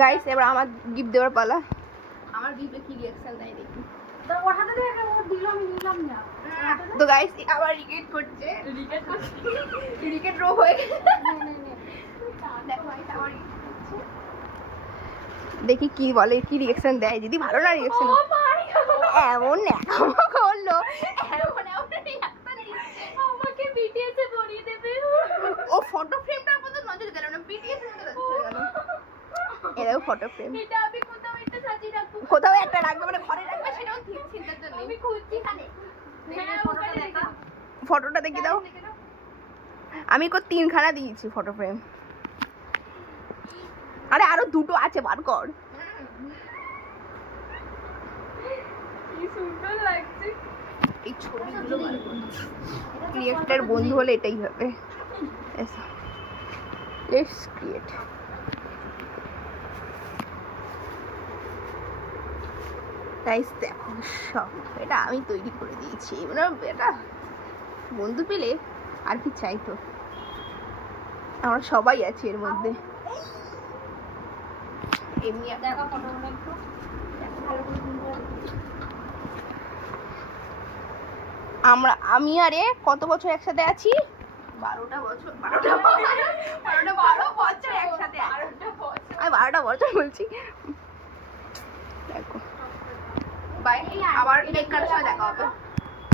Guys এবার আমার gift দেওয়ার পালা। আমার গিফটে কি রিঅ্যাকশন দেয় দেখি। তো ওর হাতে দিয়ে ও দিল আমি নিলাম না। তো গাইস আবার রিকেট করছে। রিকেট রো হয়ে গেছে। দেখো গাইস আবার দেখি কি বলে, কি রিঅ্যাকশন দেয়। যদি ভালো না রিঅ্যাকশন এমন ন্যাকামো করলো, এমন আমাকে বিটিএস এ ভরিয়ে দেবে। ও ফটো ফ্রেমটার মধ্যে নজর দিল না, বিটিএস এর মধ্যে চলে গেল। এই দেখো ফটো ফ্রেম, এটা আমি কোথাও একটা সাজিয়ে রাখবো। কোথাও একটা রাখবে, মানে ঘরে রাখবে সেটাও ঠিক চিন্তা নেই। আমি খুঁজছি খানে। হ্যাঁ ওখানে দেখা। ফটোটা দেখি দাও। আমি কো 3খানা দিয়েছি ফটো ফ্রেম। আরে আরো 2টো আছে, বার কর। কি সুন্দর লাগছে। এই ছবিগুলো বার কর। ক্রিয়েটর বন্ধু হলে এটাই হবে। Let's create. গাইস দেখো সব এটা আমি তৈরি করে দিয়েছি। মানে এটা বন্ধু পেলে আর কি চাইতো, আমরা সবাই আছি এর মধ্যে। এমনি দেখা ফটোগুলো একটু আমি আরে কত বছর একসাথে আছি? 12টা বছর। 12 বছর একসাথে আছি। আমি 12টা বছর বলছি। দেখো বাই, আবার নেক্সট কার সাথে দেখা হবে।